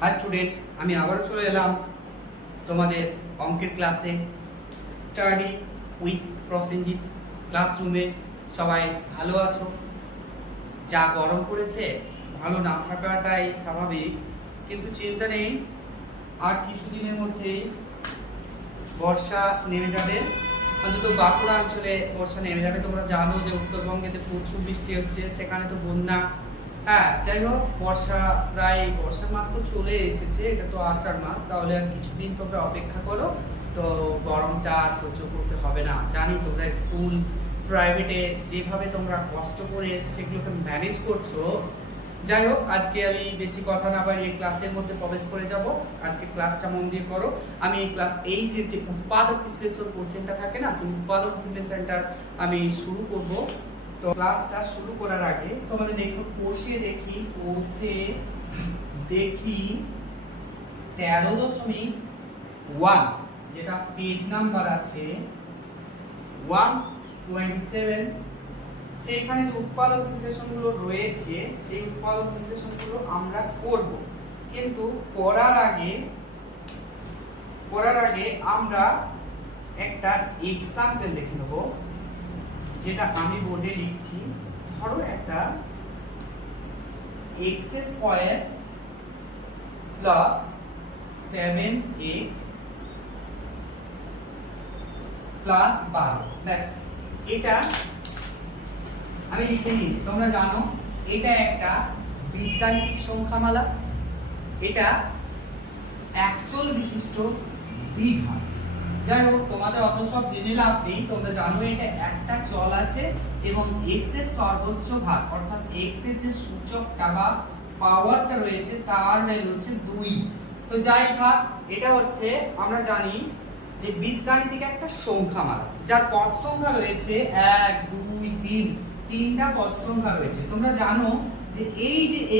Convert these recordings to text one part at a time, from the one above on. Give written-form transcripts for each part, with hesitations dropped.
High student, আমি আবারও চলে এলাম তোমাদের অঙ্কের ক্লাসে। স্টাডি উইথ প্রসেনজিৎ ক্লাসরুমে। সবাই ভালো আছো? যা গরম পড়েছে, ভালো না থাকাটাই স্বাভাবিক, কিন্তু চিন্তা নেই, আর কিছুদিনের মধ্যেই বর্ষা নেমে যাবে। অন্তত বাঁকুড়া অঞ্চলে বর্ষা নেমে যাবে। তোমরা জানো যে উত্তরবঙ্গেতে প্রচুর বৃষ্টি হচ্ছে, সেখানে তো বন্যা। হ্যাঁ, যাই হোক, বর্ষা মাস তো চলে এসেছে, এটা তো আষাঢ় মাস। তাহলে আর কিছুদিন তোমরা অপেক্ষা করো, তো গরমটা আর সহ্য করতে হবে না। জানি তোমরা স্কুল প্রাইভেটে যেভাবে তোমরা কষ্ট করে সেগুলোকে ম্যানেজ করছো। যাই হোক, আজকে আমি বেশি কথা না বাড়িয়ে ক্লাসের মধ্যে প্রবেশ করে যাব। আজকে ক্লাসটা মন দিয়ে করো। আমি ক্লাস 8 এর যে উৎপাদক বিশ্লেষণ কোশ্চেনটা থাকে না, সেই উৎপাদক বিশ্লেষণটা আমি শুরু করব। তো ক্লাসটা শুরু করার আগে তোমাদের কোর্সে দেখি 13.1, যেটা পেজ নাম্বার আছে 127। সেখানে যে উৎপাদক বিশ্লেষণগুলো রয়েছে, সেই উৎপাদক বিশ্লেষণগুলো আমরা করব। কিন্তু করার আগে আমরা একটা এক্সাম্পল দেখে নেব, যেটা আমি বোর্ডে লিখছি। ধরো একটা x square plus 7x plus 12, ব্যাস এটা আমি লিখে নিয়েছি। তোমরা জানো এটা একটা বীজগাণিতিক সংখ্যামালা, এটা একচল বিশিষ্ট দ্বিঘাত। যাই হোক, তোমাদের অত সব জেনে লাভ নেই। তোমরা জানো এটা একটা চল আছে এবং x এর সর্বোচ্চ ঘাত, অর্থাৎ x এর যে সূচকটা বা পাওয়ারটা রয়েছে তার ভ্যালু হচ্ছে 2। তো যাই হোক, এটা হচ্ছে আমরা জানি যে বীজগাণিতিক একটা সংখ্যামালা, যার পদ সংখ্যা রয়েছে 1 2 3, তিনটা পদ সংখ্যা রয়েছে। তোমরা জানো যে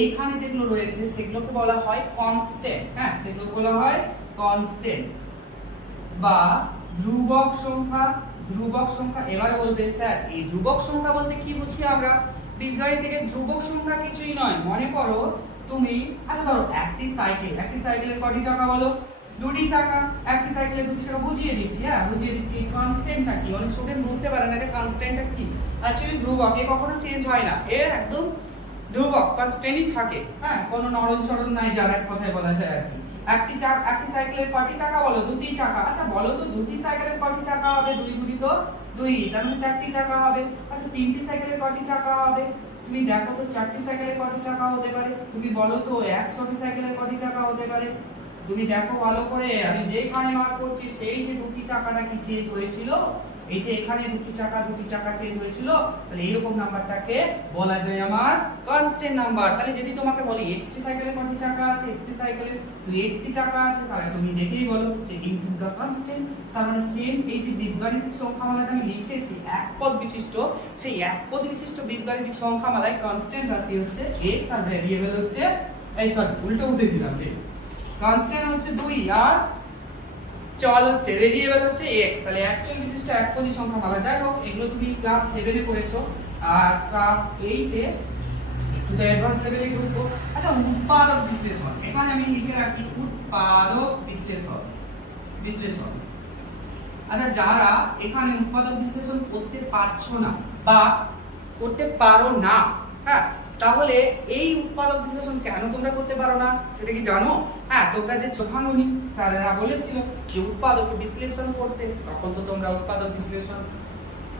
এইখানে যেগুলো রয়েছে সেগুলোকে বলা হয় কনস্ট্যান্ট। হ্যাঁ, সেগুলো বলা হয় কনস্ট্যান্ট বা ধ্রুবক সংখ্যা। এবারে বলবে স্যার এই ধ্রুবক সংখ্যা বলতে কি বুঝি আমরা? বীজগাণিতিক ধ্রুবক সংখ্যা কিছুই নয়। মনে করো তুমি, আচ্ছা ধরো একটি সাইকেলের কয়টি চাকা বলো? দুটি চাকা। একটি সাইকেলের দুটি চাকা বুঝিয়ে দিচ্ছি। কনস্ট্যান্টটা কি? অনেক স্টুডেন্ট বুঝতে পারে না যে কনস্ট্যান্টটা কি। অ্যাকচুয়ালি ধ্রুবক, এ কখনো চেঞ্জ হয় না, এ একদম ধ্রুবক কনস্ট্যান্টই থাকে। হ্যাঁ, কোনো নড়নচড়ন নাই, যার এক কথায় বলা যায় আর কি। একটি সাইকেলের কয়টি চাকা বলো? দুটি চাকা। আচ্ছা বলো তো, দুটি সাইকেলের কয়টি চাকা হবে? 2 গুণিত 2, তার মানে 4টি চাকা হবে। আচ্ছা তিনটি সাইকেলের কয়টি চাকা হবে? তুমি দেখো তো 4টি সাইকেলের কয়টি চাকা হতে পারে? তুমি বলো তো 100টি সাইকেলের কয়টি চাকা হতে পারে? তুমি দেখো ভালো করে, আমি যেখানে মার্ক করছি সেই যে দুটি চাকাটা কি চেঞ্জ হয়েছিল, এই যে এখানে দুটি চাকা চেঞ্জ হয়েছিল, তাহলে এইরকম নাম্বারটাকে বলা যায় আমার কনস্ট্যান্ট নাম্বার। তাহলে যদি তোমাকে বলি এক্সটি সাইকেলের কয়টি চাকা আছে? এক্সটি সাইকেলের 2টি চাকা আছে, তাহলে তুমি দেখেই বলো যে ইনটু দ্য কনস্ট্যান্ট। তার মানে সেম এই যে বীজগাণিতিক সংখ্যামালাটা আমি লিখেছি এক পদ বিশিষ্ট, সেই এক পদ বিশিষ্ট বীজগাণিতিক সংখ্যামালায় কনস্ট্যান্ট রাশি হচ্ছে x আর ভেরিয়েবল হচ্ছে উল্টো উঠে দিলাম, কনস্ট্যান্ট হচ্ছে 2 আর চল হচ্ছে ভেরিয়েবল হচ্ছে x। তাহলে অ্যাকচুয়াল বিশিষ্ট একপদী সংখ্যামালা। যাই হোক, এগুলো তুমি ক্লাস 7 এ পড়েছো, আর ক্লাস 8 এ একটু তো অ্যাডভান্স লেভেলে ঢুকবো। আচ্ছা উৎপাদক বিশ্লেষণ, এখানে আমি লিখে রাখি উৎপাদক বিশ্লেষণ। আচ্ছা যারা এখানে উৎপাদক বিশ্লেষণ করতে পারছো না বা করতে পারো না, হ্যাঁ, তাহলে এই উৎপাদক বিশ্লেষণ কেন তোমরা করতে পারো না সেটা কি জানো? হ্যাঁ, তোমরা যে চোখাঙ্গনি স্যারেরা বলেছিল যে উৎপাদক বিশ্লেষণ করতে, তখন তো তোমরা উৎপাদক বিশ্লেষণ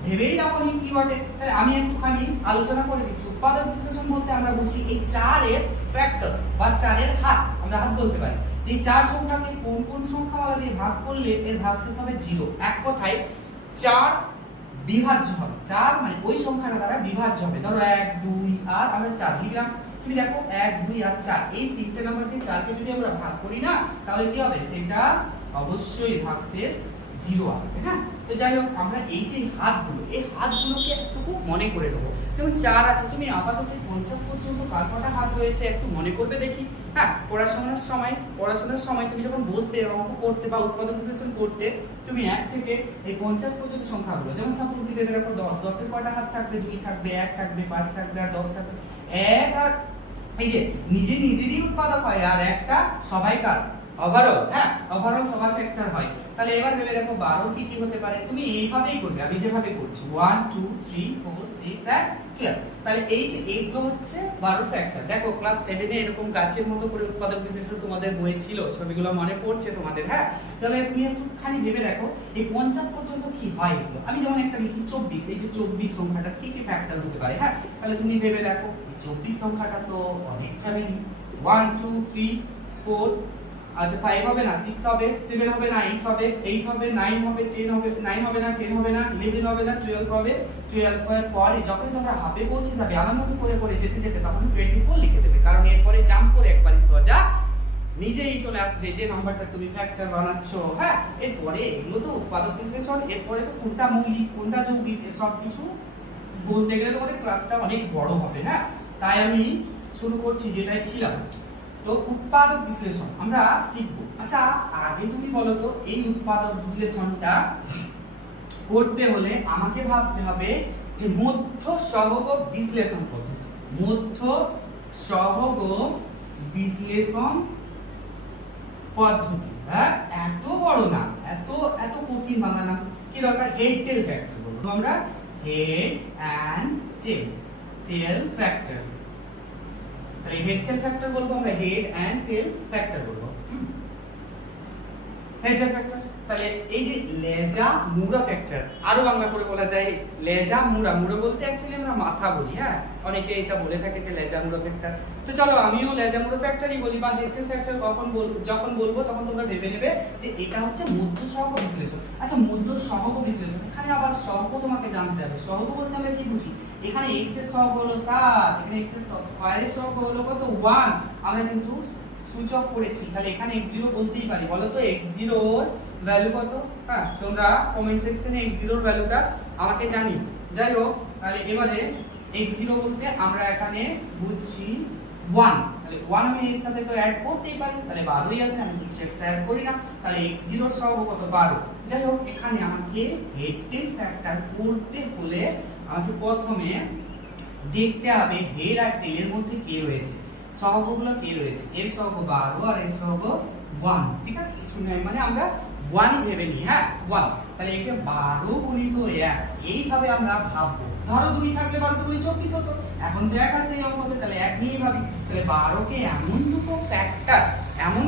ভেবেই দাওনি কি বটে। তাহলে আমি একটুখানি আলোচনা করে দিচ্ছি। উৎপাদক বিশ্লেষণ বলতে আমরা বুঝি এই 4 এর ফ্যাক্টর বা 4 এর হাত, আমরা হাত বলতে পারি। যে 4 সংখ্যাকে কোন কোন সংখ্যামালা দিয়ে ভাগ করলে এর ভাগশেষ হবে 0। এক কথায় 4 বিভাজ্য হবে। 4 মানে ওই সংখ্যাটা দ্বারা বিভাজ্য হবে। ধরো 1 2 আর আমরা 4 লিখলাম। তুমি দেখো 1 2 আর 4, এই তিনটে নাম্বার দিয়ে 4 কে যদি আমরা ভাগ করি না, তাহলে কি হবে? সেটা অবশ্যই ভাগশেষ 0 আসবে। হ্যাঁ, তো যাই হোক, আমরা এই যে হাতগুলো, এই হাতগুলোকে একটু মনে করে নেবো। যেমন 4 আছে, তুমি আপাতত 50 পর্যন্ত কার কটা হাত রয়েছে একটু মনে করবে দেখি। হ্যাঁ, পড়াশোনার সময় তুমি যখন বসতে অঙ্ক করতে বা উৎপাদক বিশ্লেষণ করতে, তুমি 1 থেকে এই 50 পর্যন্ত সংখ্যাগুলো, যেমন সাপোজ ভেবে রাখো 10, 10 এর কয়টা হাত থাকবে? 2 থাকবে, 1 থাকবে, 5 থাকবে আর 10 থাকবে। 1 আর এই যে নিজেরই উৎপাদক হয় আর একটা সবাইকার ওভারঅল, হ্যাঁ ওভারঅল সবার ফ্যাক্টর হয়। তাহলে এবার ভেবে দেখো 12 কি হতে পারে, তুমি এইভাবেই করবে, আমি যেভাবে করছি 1 2 3 4 6 আর 12। তাহলে এই যে এইগুলো হচ্ছে 12 ফ্যাক্টর। দেখো ক্লাস 7 এ এরকম গাছের মতো করে উৎপাদক বিশ্লেষণ তোমাদের বই ছিল, ছবিগুলো মনে পড়ছে তোমাদের, হ্যাঁ। তাহলে তুমি একটুখানি ভেবে দেখো এই 50 পর্যন্ত কি হয় এগুলো। আমি যেমন একটা লিখি 24, এই যে 24 সংখ্যাটা কি কি ফ্যাক্টর হতে পারে, হ্যাঁ। তাহলে তুমি ভেবে দেখো 24 সংখ্যাটা তো অনেক ফ্যামিলি, 1 2 3 4, আচ্ছা 5 হবে না, 6 হবে, 7 হবে না, 8 হবে, 8 হবে, 9 হবে, 10 হবে, 9 হবে না, 10 হবে না, 11 হবে না, 12 হবে, 12 এর পরে যখন তোমরা হাফে পৌঁছে যাবে আমার মতো করে করে যেতে যেতে তখন 24 লিখে দেবে, কারণ এরপরে জাম্প করে একবারই সোজা নিজেই চলে আসবে যে নাম্বারটা তুমি ফ্যাক্টর বানাচ্ছো, হ্যাঁ। এরপরে এগুলো তো উৎপাদক বিশ্লেষণ, এরপরে তো কোনটা মৌলিক কোনটা যৌগিক সব কিছু বলতে গেলে তোমাদের ক্লাসটা অনেক বড় হবে, হ্যাঁ। তাই আমি শুরু করছি যেটাই ছিলাম। তো উৎপাদক বিশ্লেষণ আমরা শিখব। আচ্ছা আগে তুমি বলো তো এই উৎপাদক বিশ্লেষণটা করতে হলে আমাকে ভাবতে হবে যে মধ্য সহগ বিশ্লেষণ পদ্ধতি, মধ্য সহগ বিশ্লেষণ পদ্ধতি, হ্যাঁ। এত বড় না, এত এত কঠিন বাংলা নাম, কি দরকার, হেড টেল ফ্যাক্টর বলবো আমরা, হেড এন্ড টেল ফ্যাক্টর। তাহলে হেড টেল ফ্যাক্টর বলবো আমরা, হেড এন্ড টেল ফ্যাক্টর বলবো, হেড টেল ফ্যাক্টর। তাহলে এই যে লেজা মুড়া ফ্যাক্টর, আরো বাংলা করে বলা যায় লেজা মুড়া, মুড়ো বলতে অ্যাকচুয়ালি আমরা মাথা বলি, হ্যাঁ। অনেকে এটা বলে থাকে যে লেজা মুড়ো ফ্যাক্টর। তো চলো আমিও লেজা মুড়ো ফ্যাক্টরই বলি, বা হেড টেল ফ্যাক্টর যখন বলবো তখন তোমরা ভেবে নেবে যে এটা হচ্ছে মধ্য সহগ বিশ্লেষণ। আচ্ছা মধ্য সহগ বিশ্লেষণ, এখানে আবার সহগ তোমাকে জানতে হবে। সহগ বলতে আমরা কি বুঝি, এখানে x এর সহগ হলো 7, এখানে x এর স্কয়ারের সহগ হলো কত 1, আমরা কিন্তু সূচক করেছি, তাহলে এখানে x0 বলতেই পারি। বলো তো x0 এর ভ্যালু কত, হ্যাঁ তোমরা কমেন্ট সেকশনে x0 এর ভ্যালুটা আমাকে জানিও। যাই হোক তাহলে এবারে x0 বলতে আমরা এখানে বুঝছি 1, তাহলে 1 আমি এর সাথে তো অ্যাড করতেই পারি, তাহলে 12ই আছে, আমি কিছু এক্সট্রা অ্যাড করি না, তাহলে x0 এর সহগ কত 12। যাই হোক এখানে আমাকে হেড টেল ফ্যাক্টর করতে হলে আমাকে প্রথমে দেখতে হবে হেড আর টেলের মধ্যে কে রয়েছে, সহগগুলো কে রয়েছে। এর সহগ 12 আর এর সহগ 1, ঠিক আছে, কিছু নাই, মানে আমরা 1ই ভেবে নিই, হ্যাঁ 1। তাহলে একে 12 গুণিত 1 এইভাবে আমরা ভাববো। ধরো 2 থাকলে 12 2 24 হতো, এখন তো 1 আছে এই অঙ্কতে, তাহলে 1 নিয়েই ভাবি। তাহলে 12 কে এমন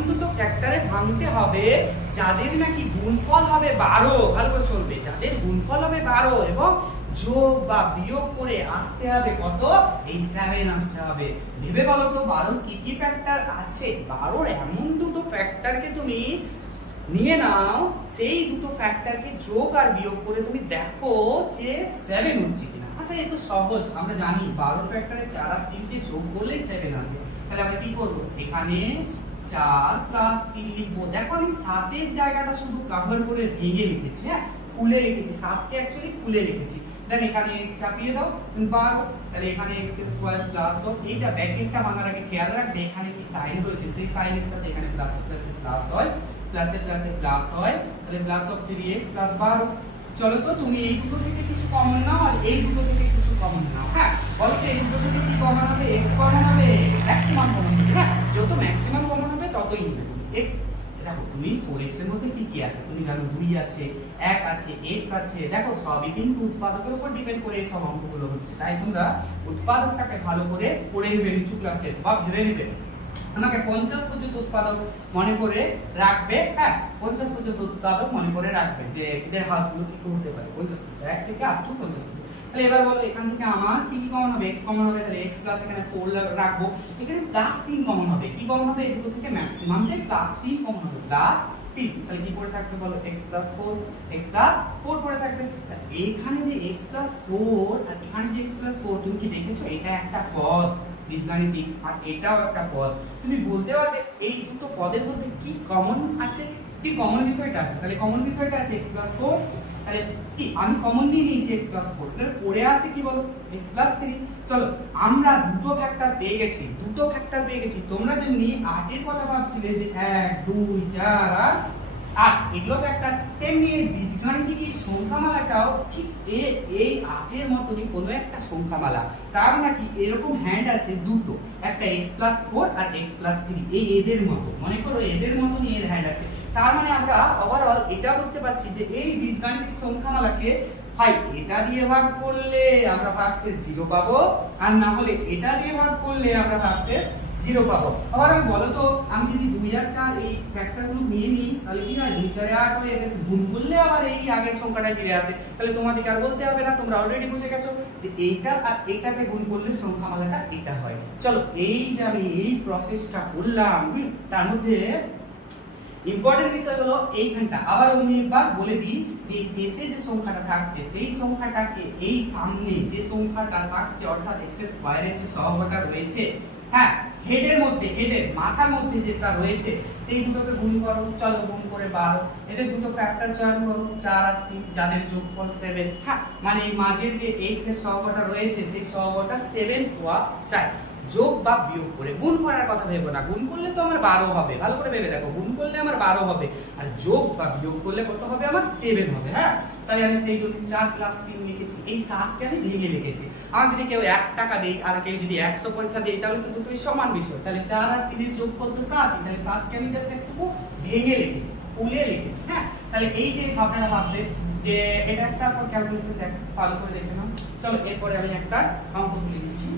দুটো ফ্যাক্টরে ভাঙতে হবে যাদের নাকি গুণফল হবে 12, ভালো করে চলবে, যাদের গুণফল হবে 12 এবং যোগ বা বিয়োগ করে আসতে হবে কত, এই 7 আসতে হবে। ভেবে বলো তো 12 কি কি ফ্যাক্টর আছে, 12 এমন দুটো ফ্যাক্টরকে তুমি নিয়ে নাও, সেই দুটো ফ্যাক্টরকে যোগ আর বিয়োগ করে তুমি দেখো যে 7 হচ্ছে কিনা। আচ্ছা এই তো সহজ, আমরা জানি 12 ফ্যাক্টরে 4 আর 3 কে যোগ করলেই 7 আসে। তাহলে আমরা কি করব, এখানে 4 প্লাস 3 লিখবো। দেখো আমি 7 এর জায়গাটা শুধু কভার করে ভেঙে লিখেছি, হ্যাঁ খুলে লিখেছি, 7 কে অ্যাকচুয়ালি খুলে লিখেছি। দেন এখানে x চাপিয়ে দাও, তুমি পারো। তাহলে এখানে x স্কয়ার প্লাস ও এইটা ব্র্যাকেটটা ভাঙার আগে খেয়াল রাখবে এখানে কি সাইন রয়েছে, সেই সাইনের সাথে এখানে প্লাস প্লাসে প্লাস হয়, প্লাসে প্লাসে প্লাস হয়, তাহলে প্লাস অফ 3x প্লাস 12। চলো তো তুমি এই দুটো থেকে কিছু কমন নাও আর এই দুটো থেকে কিছু কমন নাও, হ্যাঁ বলো তো এই দুটো থেকে কি কমন হবে, x কমন হবে, ম্যাক্সিমাম কমন হবে, হ্যাঁ যত ম্যাক্সিমাম কমন হবে ততই নেবে x। দেখো তুমি 4x এর মধ্যে কি কি আছে তুমি জানো, 2 আছে, 1 আছে, x আছে, দেখো সবই কিন্তু উৎপাদকের উপর ডিপেন্ড করে এই সব অঙ্কগুলো হচ্ছে। তাই তোমরা উৎপাদকটাকে ভালো করে পড়ে নেবে নিচু ক্লাসে বা ভেবে নেবে। আমাকে 50 পর্যন্ত উৎপাদক মনে করে রাখবে, হ্যাঁ 50 পর্যন্ত উৎপাদক মনে করে রাখবে যে এদের হাতগুলো কি করতে পারে 50 পর্যন্ত, 1 থেকে আপ টু 50 পর্যন্ত। তাহলে এবার বলো এখান থেকে আমার কি কি কমন হবে, x কমন হবে, তাহলে x প্লাস এখানে 4 রাখবো, এখানে প্লাস 3 কমন হবে। কি কমন হবে, এই দুটো থেকে ম্যাক্সিমামটাই প্লাস 3 কমন হবে, প্লাস 3। তাহলে কি পড়ে থাকবে বলো, x প্লাস 4 পড়ে থাকবে। এখানে যে x প্লাস 4 আর এখানে যে x প্লাস 4 তুমি কি দেখেছো, এটা একটা পদ বীজগাণিতিক আর এটাও একটা পদ। তুমি বলতে পারবে এই দুটো পদের মধ্যে কি কমন আছে, কি কমন বিষয়টা আছে। তাহলে কমন বিষয়টা আছে x প্লাস 4, তাহলে কি আমি কমন নিয়ে নিয়েছি x প্লাস 4, এর পড়ে আছে কি বলো x প্লাস 3। চলো আমরা দুটো ফ্যাক্টর পেয়ে গেছি, তোমরা যে নিয়ে আগের কথা ভাবছিলে যে 1 2 4 আর আর এগুলো ফ্যাক্টর, তেমনি এই বীজগাণিতিক এই সংখ্যামালাটাও ঠিক এই 8 এর মতনই কোনো একটা সংখ্যামালা। তার নাকি এরকম হ্যান্ড আছে দুটো, একটা x+4 আর x+3, এই এদের মতো, মনে করো এদের মতনই এর হ্যান্ড আছে। তার মানে আমরা ওভারঅল এটা বুঝতে পারছি যে এই বীজগাণিতিক সংখ্যামালাকে ভাই এটা দিয়ে ভাগ করলে আমরা ভাগশেষ 0 পাবো, আর না হলে এটা দিয়ে ভাগ করলে আমরা ভাগশেষ 0 পাবো। আবার আমি বলো তো, আমি যদি 2 আর 4 এই ফ্যাক্টরগুলো নিয়ে নিই তাহলে কি হয়, 2 4 8 হয়ে এদের গুণ করলে আবার এই আগের সংখ্যাটা ফিরে আসে। তাহলে তোমাদেরকে আর বলতে হবে না, তোমরা অলরেডি বুঝে গেছো যে এইটা আর এটাকে গুণ করলে সংখ্যামালাটা এটা হয়। চলো এই যে আমি এই প্রসেসটা করলাম, তার মধ্যে ইম্পর্টেন্ট বিষয় হলো এইখানটা আবার অনেকবার বলে দিই যে শেষে যে সংখ্যাটা থাকছে সেই সংখ্যাটাকে এই সামনে যে সংখ্যাটা থাকছে অর্থাৎ x স্কয়ারের যে সহগটা রয়েছে, হ্যাঁ হেডের মধ্যে, হেডের মাথার মধ্যে যেটা রয়েছে সেই দুটোকে গুণ করো। চলো গুণ করে 12, এদের দুটো ফ্যাক্টর চয়ন করো 4 আর 3, যাদের যোগফল 7। হ্যাঁ মানে এই মাঝের যে x এর সহগটা রয়েছে সেই সহগটা 7 হওয়া চাই। যোগ বা বিয়োগ করে, গুণ করার কথা ভেবো না, গুণ করলে তো আমার 12 হবে, ভালো করে ভেবে দেখো, গুণ করলে আমার 12 হবে, আর যোগ বা বিয়োগ করলে কত হবে, আমার 7 হবে। হ্যাঁ তাহলে আমি সেই জন্য 4 + 3 লিখেছি, এই 7 কে আমি ভেঙে লিখেছি। আমার যদি কেউ 1 টাকা দেয় আর কেউ যদি 100 পয়সা দেয় তাহলে তো দুটোই সমান বিষয়, তাহলে 4 আর 3 এর যোগফল তো 7, তাহলে 7 কে আমি জাস্ট একটু ভেঙে লিখেছি, ফুলে লিখেছি। হ্যাঁ তাহলে এই যে ভাবনাটা ভাববে যে এটা একটা ক্যালকুলেশন দেখ, ভালো করে দেখে নাও। চলো এরপরে আমি একটা অঙ্ক তুলে দিচ্ছি।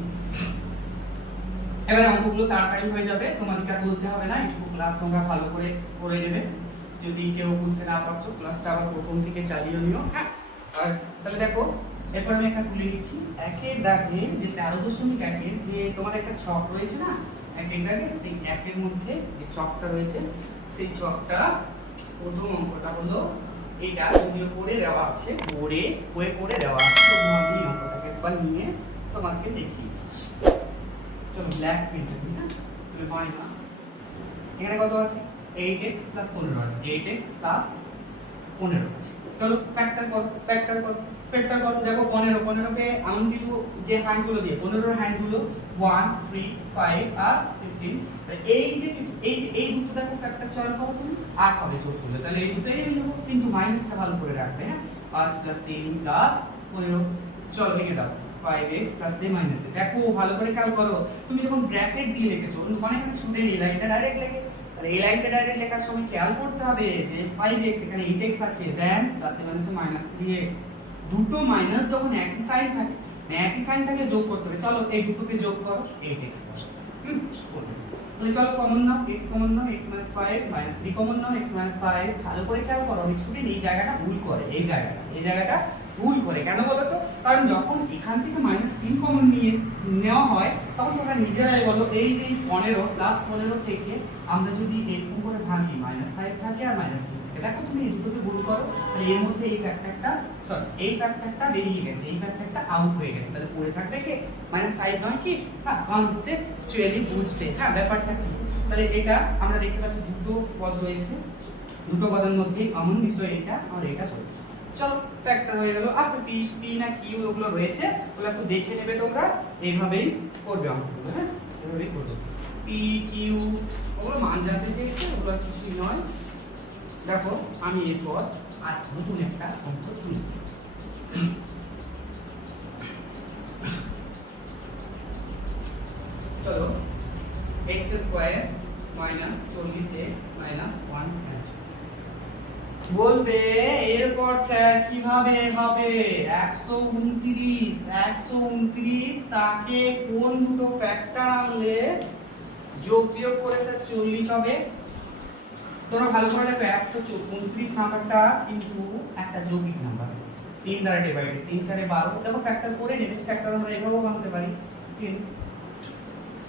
এবারে অঙ্কগুলো তাড়াতাড়ি হয়ে যাবে, তোমাদেরকে আর বলতে হবে না, একটু ক্লাস তোমরা ভালো করে করে নেবে। যদি কেউ বুঝতে না পারছো ক্লাসটা আবার প্রথম থেকে চালিয়ে নিও। হ্যাঁ আর তাহলে দেখো এরপর আমি একটা তুলে নিচ্ছি একের দাগে, যে 13.1 এর যে তোমার একটা ছক রয়েছে না একের দাগে, সেই একের মধ্যে যে ছকটা রয়েছে সেই ছকটা প্রথম অঙ্কটা হলো এটা, যদিও করে দেওয়া আছে, করে দেওয়া আছে, তো আমি অঙ্কটাকে একবার নিয়ে তোমাকে দেখিয়ে দিচ্ছি। চলো ব্ল্যাক প্রিন্ট করি। হ্যাঁ তাহলে মাইনাস এখানে কত আছে, 8x + 15 আছে, 8x + 15 আছে। চলো ফ্যাক্টর করো, দেখো 15 কে এমন কিছু যে হ্যান্ডগুলো দিয়ে 15 এর হ্যান্ডগুলো 1 3 5 আর 15, এই দুটো দেখো ফ্যাক্টর চয়ন করো তুমি, 8 হবে যোগ করলে, তাহলে এই দুটোই আমি নেব, কিন্তু মাইনাসটা ভালো করে রাখবে। হ্যাঁ 5 + 3 + 15, চলো ভেঙে দাও 5x + a - দেখো ভালো করে খেয়াল করো, তুমি যখন ব্র্যাকেট দিয়ে লিখেছো মানে এখানে শুনে এই লাইনটা ডাইরেক্ট লেখে, তাহলে এই লাইনটা ডাইরেক্ট লেখার সময় খেয়াল করতে হবে যে 5x এখানে 8x আছে, দেন +a - 3x, দুটো মাইনাস যখন একই সাইন থাকে, একই সাইন থাকলে যোগ করতে হবে। চলো এই দুটোকে যোগ করো 8x করো, তাহলে চলো কমন নাও, x কমন নাও, x - 5 - 3 কমন নাও, x - 5। ভালো করে খেয়াল করো, স্টুডেন্ট এই জায়গাটা ভুল করে, এই জায়গাটা ভুল করে কেন বলো তো, কারণ যখন এখান থেকে -3 কমন নিয়ে নেওয়া হয় তখন তোমরা নিজেরাই বলো, এই যে 15 + 15 থেকে আমরা যদি এরকম করে ভাঙি -5 থাকে আর -3 থাকে, দেখো তুমি এই দুটোকে গুণ করো, তাহলে এর মধ্যে এই ফ্যাক্টরটা বেরিয়ে গেছে, এই ফ্যাক্টরটা আউট হয়ে গেছে, তাহলে পড়ে থাকবে কি -5 নয় কি। হ্যাঁ কনসেপচুয়ালি বুঝবে হ্যাঁ ব্যাপারটা কি। তাহলে এটা আমরা দেখতে পাচ্ছি দুটো পদ রয়েছে, দুটো পদের মধ্যে কমন বিষয় এটা আর এটা হলো। চলো ফ্যাক্টর হয়ে গেল, আর পি না কিউ ওগুলো রয়েছে, ওগুলো একটু দেখে নেবে তোমরা, এইভাবেই করবে অঙ্কগুলো। হ্যাঁ এইভাবেই করবে, পি কিউ ওগুলো মান জানতে চেয়েছে, ওগুলো কিছুই নয়। দেখো আমি এরপর আর নতুন একটা অঙ্ক তুলি। চলো x² - 40x - 1 বলবে এরপর স্যার কিভাবে হবে 129 তাকে কোন দুটো ফ্যাক্টর আনলে যোগ বিয়োগ করে স্যার 40 হবে। তোমরা ভালো করে দেখো 129 নাম্বারটা কিন্তু একটা যৌগিক নাম্বার, 3 দ্বারা ডিভাইডেড, 3 4 12, দেখো ফ্যাক্টর করে নেবে, ফ্যাক্টর আমরা এভাবেও বানাতে পারি 3।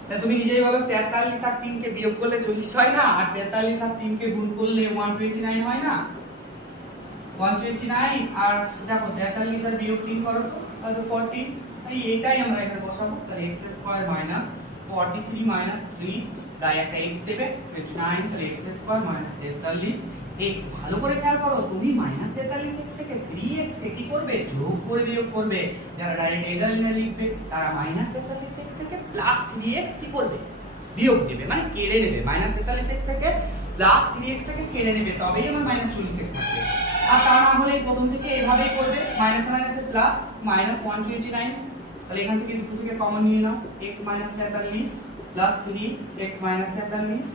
তাহলে তুমি নিজেই বলো 43 আর 3 কে বিয়োগ করলে 40 হয় না, আর 43 আর 3 কে গুণ করলে 129 হয় না, 129। আর দেখো 43 আর বিয়োগ 3 করো তো তাহলে 40, তাই এটাই আমরা এখানে বসাবো। তাহলে x² - 43 - 3 তাই একটা x দেবে 29, তাহলে x² - 43 x। ভালো করে খেয়াল করো, তুমি -43x থেকে 3x কে কি করবে, যোগ করে বিয়োগ করবে। যারা ডাইরেক্ট এটা লিখবে তারা -43x থেকে +3x কি করবে, বিয়োগ দেবে, মানে কেড়ে নেবে। -43x থেকে প্লাস 3x টাকে কেটে নেবে তবেই আমার মাইনাস 26x থাকবে। আর তা না হলে প্রথম থেকে এভাবেই করবে, মাইনাস মাইনাসে প্লাস মাইনাস 129, তাহলে এখান থেকে দুটো থেকে কমন নিয়ে নাও, x minus 43 plus 3x minus 43।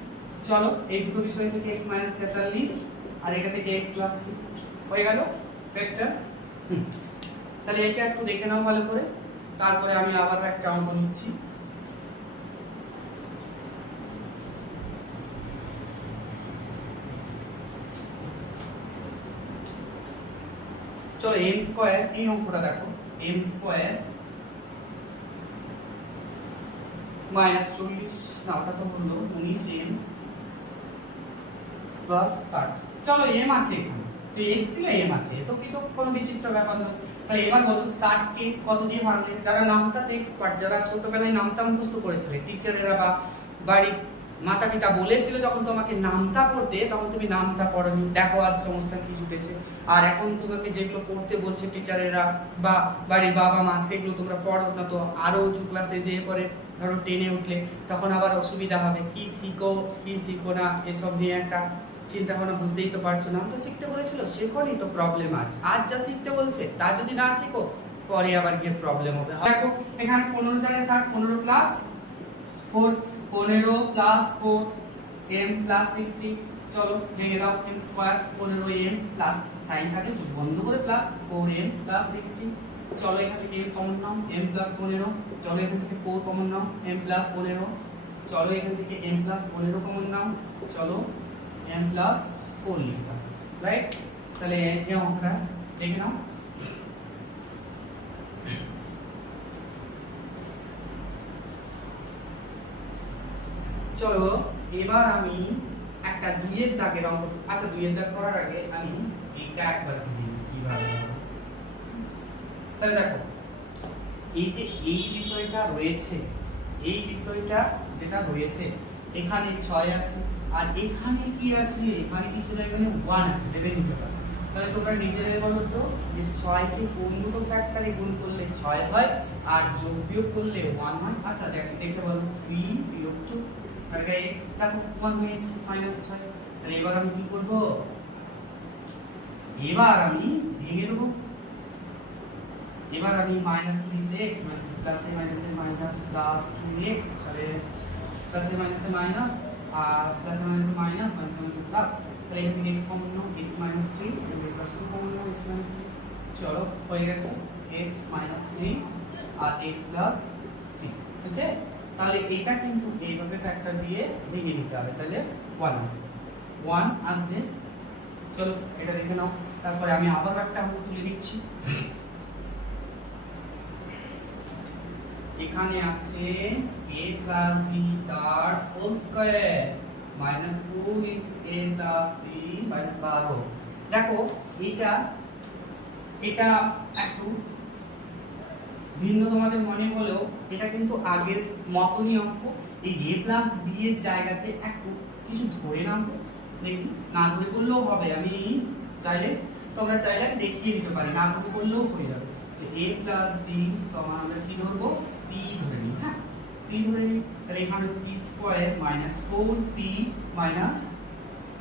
চলো এই দুটো বিষয় থেকে x মাইনাস 43 আর এটা থেকে x প্লাস 3 হয়ে গেল ভেক্টর। তাহলে এটা একটু দেখে নাও ভালো করে, তারপরে আমি আবার একটা অঙ্ক নিচ্ছি। চলো m স্কয়ার, এই অঙ্কটা দেখো, m স্কয়ার মাইনাস 40 না ওটা তো হলো 19m প্লাস 60। চলো m আছে এখানে, তো x ছিল m আছে, তো কি তো কোনো বিচিত্র ব্যাপার না। তাই এবার বলো 60 কে কত দিয়ে ভাঙলে, যারা নামটাতে এক্সপার্ট, যারা ছোটবেলায় নামটা মুখস্থ করেছিলে, টিচারেরা বা বাড়ির মাতা পিতা বলেছিল যখন তোমাকে নামটা পড়তে, তখন তুমি নামটা পড়োনি, দেখো আজ সমস্যা কি জুটেছে। আর এখন তোমাকে যেগুলো পড়তে বলছে টিচারেরা বা বাড়ির বাবা মা, সেগুলো তোমরা পড়ো না, তো আরো উঁচু ক্লাসে যেয়ে পরে ধরো 10-এ উঠলে তখন আবার অসুবিধা হবে, কি শিখো কি শিখো না এসব নিয়ে একটা চিন্তা ভাবনা, বুঝতেই তো পারছো না। তো শিখতে বলেছিল শেখোনি, তো প্রবলেম আছে। আজ যা শিখতে বলছে তা যদি না শিখো পরে আবার গিয়ে প্রবলেম হবে। দেখো এখানে 15 জায়গায় 60, 15 প্লাস 4, 15 প্লাস 4 m প্লাস 60। চলো ভেঙে দাও, m square 15m plus sign থাকে যোগ বন্ধ করে প্লাস 4m প্লাস 60। চলো এখান থেকে m কমন নাও, m প্লাস 15। চলো এখান থেকে 4 কমন নাও, m প্লাস 15। চলো এখান থেকে m প্লাস 15 কমন নাও, চলো m প্লাস 4 লিখবা, রাইট? তাহলে এই অঙ্কটা দেখে নাও। চলো এবার আমি একটা দুইয়ের দাগের অঙ্ক, আচ্ছা দুইয়ের দাগ করার আগে আমি এইটা একবার দেখি কিভাবে। তাহলে দেখো এই যে এই বিষয়টা রয়েছে, এই বিষয়টা যেটা রয়েছে, এখানে 6 আছে আর এখানে কি আছে, এখানে কিছু না, এখানে 1 আছে, ভেবে নিতে পারো। তাহলে তোমরা নিজেরাই বলো তো যে 6 কে কোন দুটো ফ্যাক্টরে গুণ করলে 6 হয় আর যোগ বিয়োগ করলে 1 হয়। আচ্ছা দেখে বলো 3 বিয়োগ 2, আর x দেখো 1 হয়েছে -6। তাহলে এবার আমি কি করব, এবার আমি ভেঙে দেব। এবার আমি -3x প্লাসে মাইনাসে মাইনাস প্লাস 2x, তাহলে প্লাসে মাইনাসে মাইনাস আর প্লাসে মাইনাসে মাইনাস মাইনাসে মাইনাসে প্লাস, তাহলে এখান থেকে x কমন নাও, x - 3 প্লাস 2 কমন নাও, x - 3। চলো হয়ে গেছে x - 3 আর x প্লাস 3 বুঝছে। তাহলে এটা কিন্তু এইভাবে ফ্যাক্টর দিয়ে ভেঙে নিতে হবে, তাহলে 1 আসবে, 1 আসবে। চলো এটা দেখে নাও, তারপরে আমি আবার একটা অঙ্ক তুলে দিচ্ছি। এখানে আছে a প্লাস b তার whole square minus 2 into a plus b minus 12। দেখো এটা একটু ভিন্ন তোমাদের মনে হলেও এটা কিন্তু আগের মতনই অঙ্ক। এই a প্লাস b এর জায়গাতে একটু কিছু ধরে নাও তো দেখি, না ধরে করলেও হবে, আমি চাইলে তোমরা চাইলে দেখিয়ে দিতে পারি, না ধরে করলেও হয়ে যাবে। a প্লাস b সমান আমরা কি ধরবো, p ধরে নিই। হ্যাঁ p ধরে নিই, তাহলে এখানে p square minus 4p minus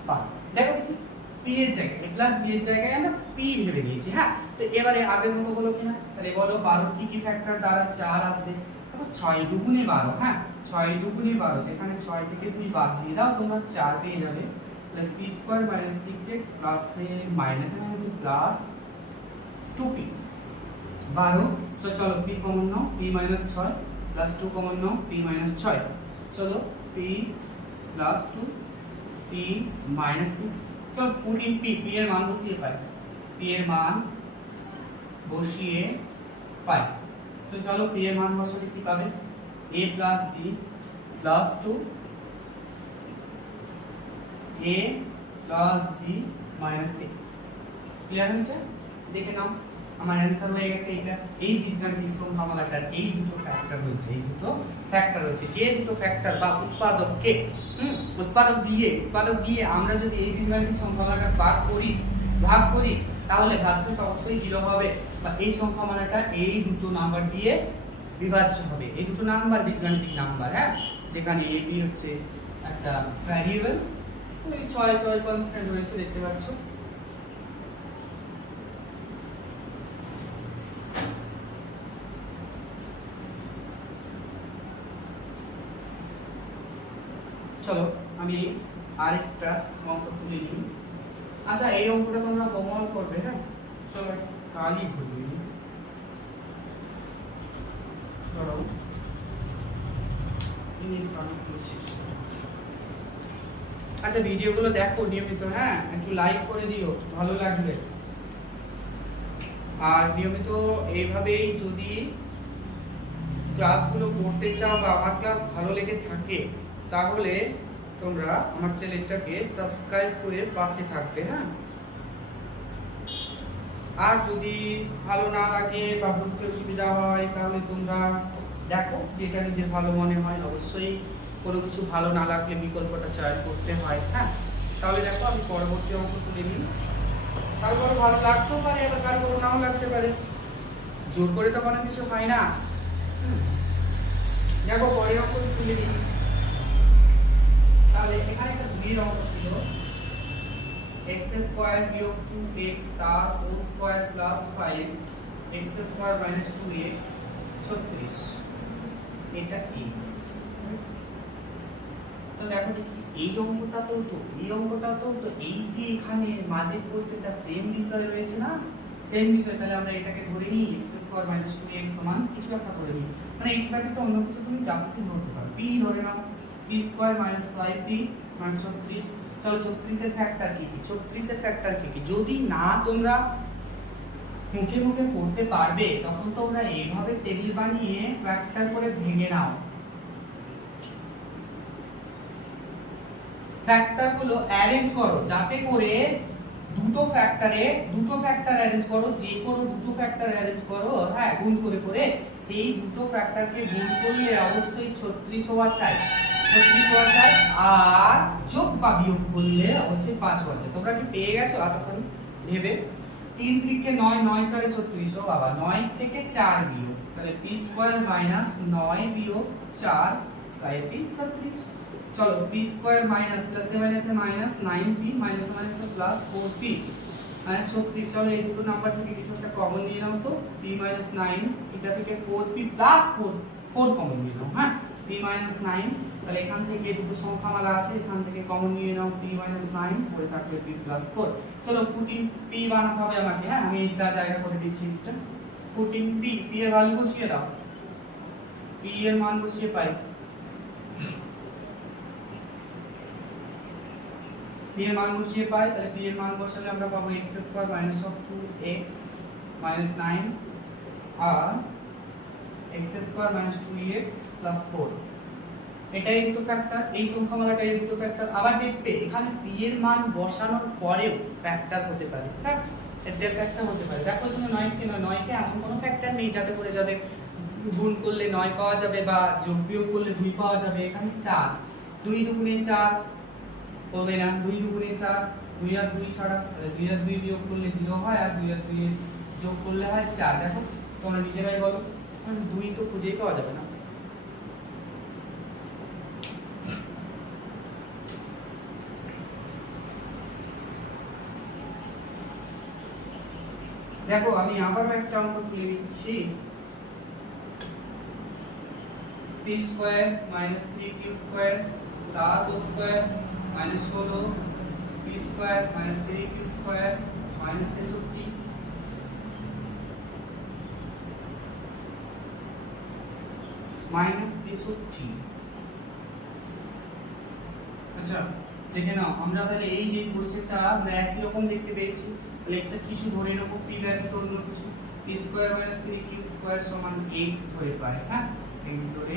12। দেখো p এর জায়গায় a প্লাস b এর জায়গায় আমরা p ভেবে নিয়েছি। হ্যাঁ তো এবারে আগের মতো হলো কিনা, তাহলে বলো 12 কি ফ্যাক্টর দ্বারা 4 আসবে, দেখো 6 দুগুণে 12। হ্যাঁ 6 দুগুণে 12, যেখানে 6 থেকে তুমি বাদ দিয়ে দাও তোমরা 4 পেয়ে যাবে। তাহলে p square minus 6x plus মাইনাসে মাইনাসে প্লাস 2p 12। তো চলো p কমন নাও, p মাইনাস 6 প্লাস 2 কমন নাও, p মাইনাস 6। চলো p প্লাস 2 p মাইনাস 6। চলো 14p, p এর মান বসিয়ে পাই, p এর মান বসিয়ে পাই। তো চলো p এর মান বসালে কি পাবে, a plus b plus 2 a plus b minus 6। Clear হয়েছে? দেখে নাও আমার অ্যানসার হয়ে গেছে এটা। এই বীজগাণিতিক সংখ্যামালাটার এই দুটো ফ্যাক্টর রয়েছে, এই দুটো ফ্যাক্টর রয়েছে। যে দুটো ফ্যাক্টর বা উৎপাদককে উৎপাদক দিয়ে আমরা যদি এই বীজগাণিতিক সংখ্যামালাটা ভাগ করি তাহলে ভাগশেষ অবশ্যই 0 হবে, বা এই সংখ্যামালাটা এই দুটো নাম্বার দিয়ে বিভাজ্য হবে। এই দুটো নাম্বার বীজগাণিতিক নাম্বার, হ্যাঁ, যেখানে এটি হচ্ছে একটা ভ্যারিয়েবল, ওই 6 কনস্ট্যান্ট রয়েছে দেখতে পাচ্ছ। চলো আমি আরেকটা অঙ্ক তুলে নিই। আচ্ছা এই অঙ্কটা তোমরা হোমওয়ার্ক করবে, হ্যাঁ চলো কালই ভুলি। ধরো আচ্ছা ভিডিওগুলো দেখো নিয়মিত, হ্যাঁ একটু লাইক করে দিও ভালো লাগবে। আর নিয়মিত এইভাবেই যদি ক্লাসগুলো পড়তে চাও বা আমার ক্লাস ভালো লেগে থাকে তাহলে তোমরা আমার চ্যানেলটাকে সাবস্ক্রাইব করে পাশে থাকবে, হ্যাঁ। আর যদি ভালো না লাগে বা বুঝতে অসুবিধা হয় তাহলে তোমরা দেখো যেটা নিজের ভালো মনে হয়। অবশ্যই কোনো কিছু ভালো না লাগলে বিকল্পটা চয়ন করতে হয়, হ্যাঁ। তাহলে দেখো আমি পরবর্তী অঙ্ক তুলে নিই। তারপর ভালো লাগতেও পারে আবার তারপর নাও লাগতে পারে, জোর করে তো কোনো কিছু হয় না। দেখো পরের অঙ্ক তুলে নিই। তাহলে এখানে একটা 2 অঙ্ক ছিল, x স্কয়ার বিয়োগ 2x তার whole square plus 5 x square minus 2x 36, এটা x। তো দেখো দেখি এই অঙ্কটা তো এই যে এখানে মাঝে কোশ্চেনটা সেম বিষয় রয়েছে না, সেম বিষয়। তাহলে আমরা এটাকে ধরে নিই x স্কয়ার মাইনাস 2x সমান কিছু একটা ধরে নিই, মানে x ব্যতীত অন্য কিছু তুমি যা খুশি ধরতে পারো। p ধরে নাও, p square minus 5p minus 36। চলো 36 এর ফ্যাক্টর কি কি, 36 এর ফ্যাক্টর কি কি যদি না তোমরা মুখে মুখে করতে পারবে তখন তোমরা এইভাবে টেবিল বানিয়ে ফ্যাক্টর করে ভেঙে নাও। ফ্যাক্টর গুলো অ্যারেঞ্জ করো যাতে করে দুটো ফ্যাক্টর অ্যারেঞ্জ করো, যে কোনো দুটো ফ্যাক্টর অ্যারেঞ্জ করো, হ্যাঁ গুণ করে করে সেই দুটো ফ্যাক্টরকে গুণ করলে অবশ্যই 36 হওয়া চাই, 36 হওয়া চাই। আর যোগ বা বিয়োগ করলে অবশ্যই 5 হওয়া চাই। তোমরা কি পেয়ে গেছো এতক্ষণ ভেবে? 3 থেকে 9, 9 4 36, ও বাবা 9 থেকে 4 বিয়োগ, তাহলে p স্কয়ার মাইনাস 9 বিয়োগ 4 তাই p 36। চলো p square minus plus A minus A minus 9p minus minus plus 4p minus 36। চলো এই দুটো নাম্বার থেকে কিছু একটা কমন নিয়ে নাও তো, p মাইনাস 9 এটা থেকে 4p প্লাস 4 কমন নিয়ে নাও, হ্যাঁ p মাইনাস 9। তাহলে এখান থেকে দুটো সংখ্যামালা আছে, এখান থেকে কমন নিয়ে নাও p মাইনাস 9, পরে থাকবে p প্লাস 4। চলো পুটিং p বানাতে হবে আমাকে, হ্যাঁ আমি এটা জায়গা করে দিচ্ছি। এটা পুটিং p এর ভ্যালু বসিয়ে দাও, p এর মান বসিয়ে পাই, p এর মান বসিয়ে পাই। তাহলে p এর মান বসালে আমরা পাবো x square minus 2x minus 9 আর x square minus 2x plus 4। এটাই দুটো ফ্যাক্টর, এই সংখ্যামালাটাই দুটো ফ্যাক্টর। আবার দেখতে এখানে p এর মান বসানোর পরেও ফ্যাক্টর হতে পারে, হ্যাঁ এর ফ্যাক্টর হতে পারে। দেখো তুমি 9 কে 9 কে এমন কোনো ফ্যাক্টর নেই যাতে করে যাদের গুণ করলে 9 পাওয়া যাবে বা যোগ বিয়োগ করলে 2 পাওয়া যাবে। এখানে 4, 2 দুগুণে 4 হবে না, 2 দুগুণে 4, 2 আর 2 ছাড়া, তাহলে 2 আর 2 বিয়োগ করলে 0 হয় আর 2 আর 2 যোগ করলে হয় 4। দেখো তোমরা নিজেরাই বলো, 2 তো খুঁজেই পাওয়া যাবে না। দেখো আমি আবার একটা অঙ্ক তুলে নিচ্ছি, p square minus 3q square তার whole square minus 16 p square minus 3q square minus 63 minus 63। আচ্ছা দেখে নাও, আমরা তাহলে এই যে কোশ্চেনটা আমরা একই রকম দেখতে পেয়েছি, তাহলে একটা কিছু ধরে নেব, p ব্যতীত অন্য কিছু, p square minus 3q square সমান x ধরে পাই, হ্যাঁ x ধরে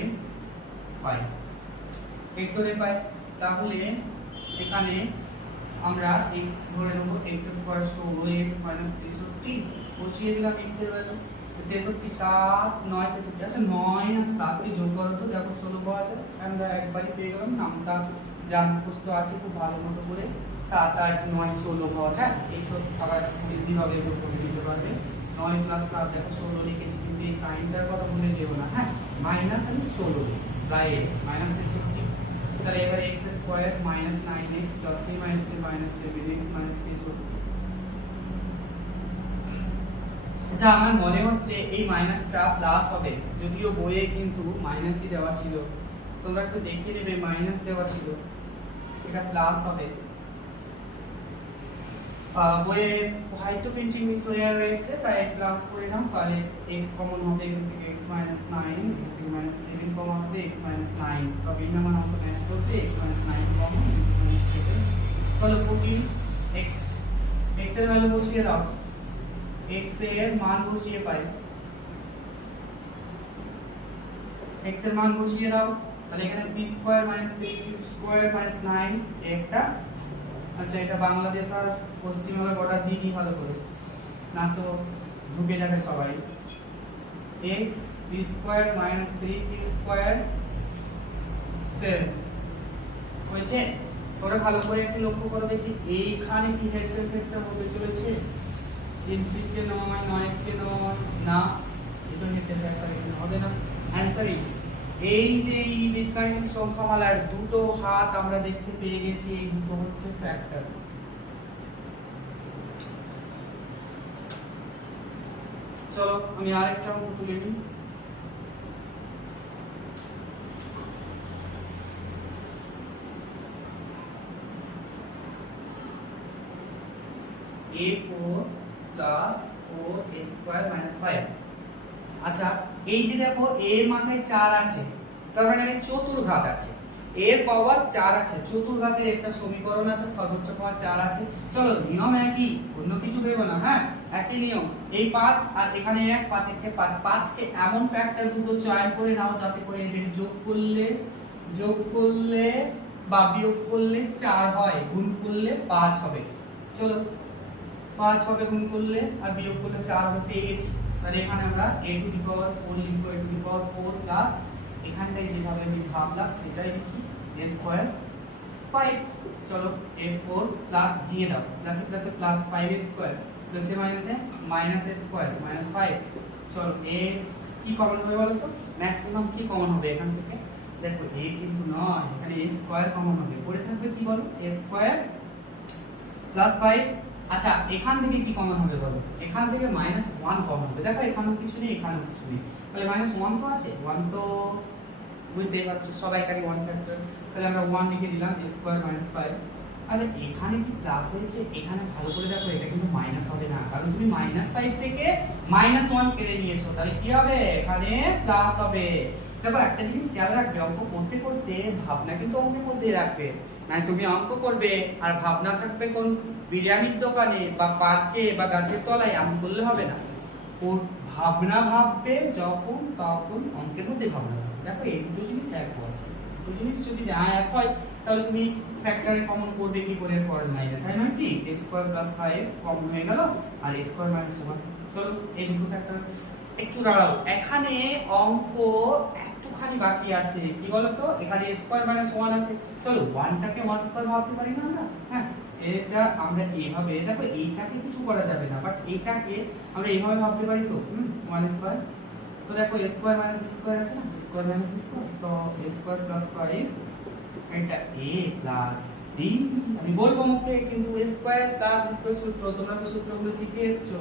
পাই, x ধরে পাই। তাহলে এখানে আমরা x ধরে নেব, x স্কয়ার 16x মাইনাস 63 বসিয়ে দিলাম x এর ভ্যালু 63 7 9 63। আচ্ছা 9 আর 7 কে যোগ করো তো, দেখো 16 পাওয়া যায়। আমরা একবারই পেয়ে গেলাম, নামটা যার মুখস্থ আছে খুব ভালো মতো করে 7 8 9 16 ঘর, হ্যাঁ এই সব আবার বেশি ভাবে করে দিতে পারবে। 9 প্লাস 7 দেখো 16 লিখেছি, কিন্তু এই সাইনটার কথা ভুলে যেও না, হ্যাঁ মাইনাস আমি 16 বাই x মাইনাস 63। তাহলে এবার x square minus 9x plus c minus c minus 7x minus 3 আচ্ছা আমার মনে হচ্ছে এই মাইনাসটা প্লাস হবে, যদিও বইয়ে কিন্তু মাইনাসই দেওয়া ছিল, তোমরা একটু দেখে নেবে মাইনাস দেওয়া ছিল, এটা প্লাস হবে। বইয়ে হয়তো প্রিন্টিং মিস হয়ে রয়েছে তাই প্লাস করে নাও, তাহলে x কমন হবে এখান থেকে x মাইনাস 9 এখান মাইনাস 7 কমন হবে x মাইনাস 9, তবে এই নাম্বার আমাকে ম্যাচ করতে x minus 9 common x minus 7, তাহলে 14 x এর ভ্যালু বসিয়ে দাও, x এর মান বসিয়ে পাই, x এর মান বসিয়ে দাও, তাহলে এখানে p square minus 3q square minus 9 একটা। আচ্ছা এটা বাংলাদেশ আর পশ্চিমবঙ্গের বর্ডার দিয়ে কি ভালো করে নাচো ঢুকে যাবে সবাই, x p square minus 3q square 7 হয়েছে। তোমরা ভালো করে একটু লক্ষ্য করো দেখি এইখানে কি হেডসেট ভেক্টর হতে চলেছে, 3 কে 9 9 কে 9 না, এটা হেডসেট ভেক্টর এখানে হবে না। অ্যানসার এই যে এই বীজগাণিতিক সংখ্যামালার দুটো হাত আমরা দেখতে পেয়ে গেছি, এই দুটো হচ্ছে ফ্যাক্টর। চলো আমি আরেকটা অঙ্ক তুলে নিই। a4 plus 4a square minus 5। আচ্ছা এই যে দেখো a এর মাথায় 4 আছে, তার মানে এর চতুর্ঘাত আছে, এর পাওয়ার 4 আছে, চতুর্ঘাতের একটা সমীকরণ আছে, সর্বোচ্চ পাওয়ার 4 আছে। চলো নিয়ম একই, অন্য কিছু ভেবো না, হ্যাঁ একই নিয়ম। এই 5 আর এখানে 1 5 কে 5, 5 কে এমন ফ্যাক্টর দুটো চয়ন করে নাও যাতে করে এদের যোগ করলে বা বিয়োগ করলে 4 হয়, গুণ করলে 5 হবে। চলো 5 হবে গুণ করলে, আর বিয়োগ করলে 4 হবে, পেয়ে গেছি। তাহলে এখানে আমরা a টু দি পাওয়ার 4 লিখব, a to the power 4 plus এখানটায় যেভাবে আমি ভাবলাম সেটাই লিখি a স্কয়ার 5। চলো a4 প্লাস দিয়ে দাও, প্লাসে প্লাসে প্লাস 5a স্কয়ার প্লাসে মাইনাসে মাইনাস a স্কয়ার মাইনাস 5। চলো a কি কমন হবে বলো তো, ম্যাক্সিমাম কি কমন হবে এখান থেকে, দেখো a কিন্তু নয়, এখানে a স্কয়ার কমন হবে, পড়ে থাকবে কি বলো a স্কয়ার প্লাস 5। আচ্ছা এখান থেকে কি কমন হবে বলো, এখান থেকে -1 কমন হবে, দেখো এখানেও কিছু নেই এখানেও কিছু নেই, তাহলে -1 তো আছে, 1 তো বুঝতেই পারছো সবাই এখানে 1 ফ্যাক্টর, তাহলে আমরা 1 লিখে দিলাম a স্কয়ার মাইনাস 5। আচ্ছা এখানে কি প্লাস হয়েছে, এখানে ভালো করে দেখো এটা কিন্তু মাইনাস হবে না, কারণ তুমি -5 থেকে -1 কেটে নিয়েছো, তাহলে কি হবে এখানে প্লাস হবে। দেখো একটা জিনিস খেয়াল রাখবে, অঙ্ক করতে করতে ভাবনা কিন্তু অঙ্কের মধ্যেই রাখবে, মানে তুমি অঙ্ক করবে আর ভাবনা থাকবে কোন বিরিয়ানির দোকানে বা পার্কে বা গাছের তলায়, এমন করলে হবে না। ভাবনা ভাববে যখন তখন অঙ্কের মধ্যে ভাবনা থাকবে। দেখো এই দুটো জিনিস এক আছে, দুটো জিনিস যদি না এক হয় তাহলে তুমি ফ্যাক্টরে কমন করবে কি করে, পরের লাইনে তাই নয় কি, a স্কয়ার প্লাস 5 কমন হয়ে গেল আর a স্কয়ার মাইনাস 1। চলো এই দুটো ফ্যাক্টর একটু দাঁড়াও, এখানে অঙ্ক একটুখানি বাকি আছে, কি বলতো এখানে a স্কয়ার মাইনাস 1 আছে, চলো 1টাকে 1 স্কয়ার ভাবতে পারি না আমরা, হ্যাঁ এটা আমরা এইভাবে, দেখো এইটাকে কিছু করা যাবে না, বাট এইটাকে আমরা এইভাবে ভাবতে পারি তো 1 স্কয়ার। তো দেখো a square minus b square আছে না, a square minus b square, তো a স্কয়ার প্লাস 5 এটা a প্লাস b, আমি বলবো মুখে কিন্তু a square plus b square সূত্র তোমরা তো সূত্রগুলো শিখে এসেছো,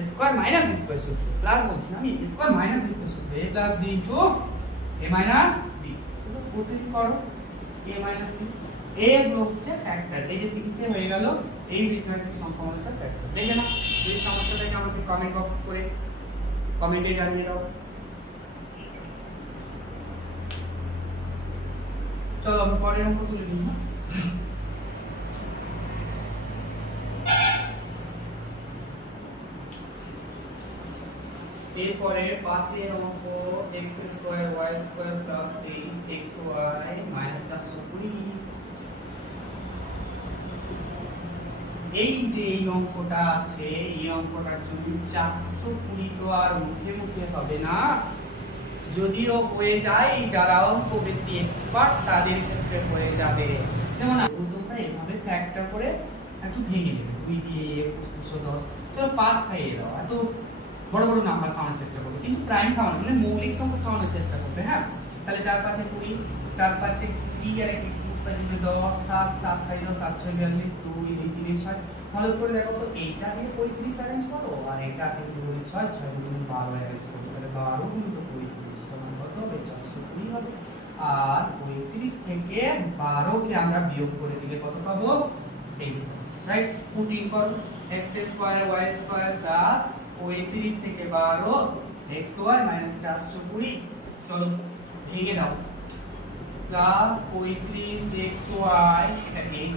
a square minus b square সূত্র, প্লাস বলছি না আমি, a square minus b square সূত্র, a plus b into a minus b, তো কোটি করো a মাইনাস b, a গুলো হচ্ছে ফ্যাক্টর, এই যে তিনটে হয়ে গেল এই বীজগাণিতিক সংখ্যামালাটা ফ্যাক্টর। দেখে না এই সমস্যাটাকে আমাকে কমেন্ট বক্স করে কমেন্টে জানিয়ে দাও। চলো আমি পরের অঙ্ক তুলে নিই। এরপরে 5 এর অঙ্ক x square y square plus 23xy minus 420। এই যে এই অঙ্কটা আছে, এই অঙ্কটার জন্য 420 তো আর মুখে মুখে হবে না, যদিও হয়ে যায় যারা অঙ্ক বেশি এক্সপার্ট তাদের ক্ষেত্রে হয়ে যাবে। যেমন তোমরা এইভাবে ফ্যাক্টর করে একটু ভেঙে নেবে, 2 দিয়ে 210, চলো 5 খাইয়ে দাও, এত বড় বড় নাম্বার খাওয়ানোর চেষ্টা করবে, কিন্তু প্রাইম খাওয়ানো মানে মৌলিক সংখ্যা খাওয়ানোর চেষ্টা করবে, হ্যাঁ তাহলে 4 5 20, 4 5 3 আর 31 পাই 10 7 7 পাই 7 7 42 2 এই 3 6 মনে করে দেখো তো এইটা দিয়ে 35 অ্যারেঞ্জ করো আর এটা দিয়ে 2 6 6 গুণ 12 অ্যারেঞ্জ করো তাহলে 12 গুণ 35 সমান কত হবে 420 হবে আর 35 থেকে 12 কে আমরা বিয়োগ করে দিলে কত পাবো 23 রাইট পুটিং করো x square y square plus 35 থেকে 12 xy মাইনাস 420 চলো ভেঙে দাও প্লাস 35 xy এটা x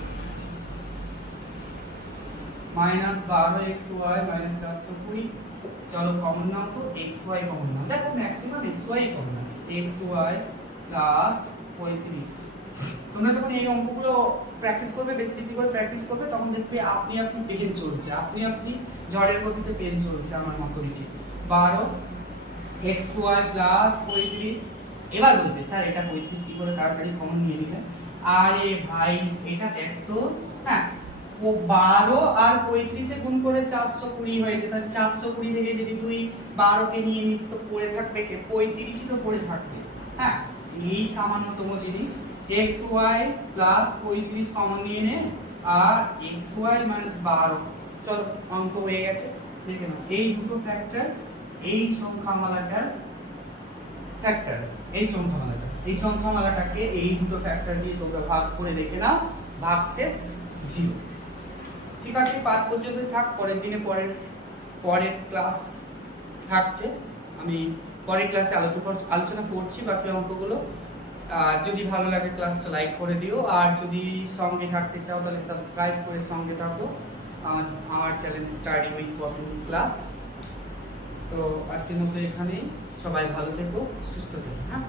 মাইনাস 12 xy মাইনাস 420 চলো কমন নাও তো xy কমন নাও দেখো ম্যাক্সিমাম xy কমন আছে xy প্লাস 35 তোমরা যখন এই অঙ্কগুলো প্র্যাকটিস করবে বেশি বেশি করে প্র্যাকটিস করবে তখন দেখবে আপনি পেন চলছে আপনি ঝড়ের গতিতে পেন চলছে আমার মতো লিখে 12 xy প্লাস 35 এবার বলবে স্যার এটা 35 কি করে তাড়াতাড়ি কমন নিয়ে নিলে আরে ভাই এটা দেখ তো হ্যাঁ ও 12 আর 35 এ গুণ করে 420 হয়েছে তাহলে 420 থেকে যদি তুই 12 কে নিয়ে নিস তো পড়ে থাকবে কে 35 তো পড়ে থাকবে হ্যাঁ এই সামান্যতম জিনিস xy প্লাস 35 কমন নিয়ে নে আর xy মাইনাস 12 চলো অঙ্ক হয়ে গেছে দেখে নাও এই দুটো ফ্যাক্টর এই সংখ্যামালাটার ফ্যাক্টর এই সংখ্যামালাটাকে এই দুটো ফ্যাক্টর দিয়ে তোমরা ভাগ করে দেখে নাও ভাগশেষ 0 ঠিক আছে 5 পর্যন্ত থাক পরের দিনে পরের ক্লাস থাকছে আমি পরের ক্লাসে আলোচনা করছি বাকি অঙ্কগুলো যদি ভালো লাগে ক্লাসটা লাইক করে দিও আর যদি সঙ্গে থাকতে চাও তাহলে সাবস্ক্রাইব করে সঙ্গে থাকো আমার channel study with possible class তো আজকের মতো এখানেই সবাই ভালো থেকো সুস্থ থেকো হ্যাঁ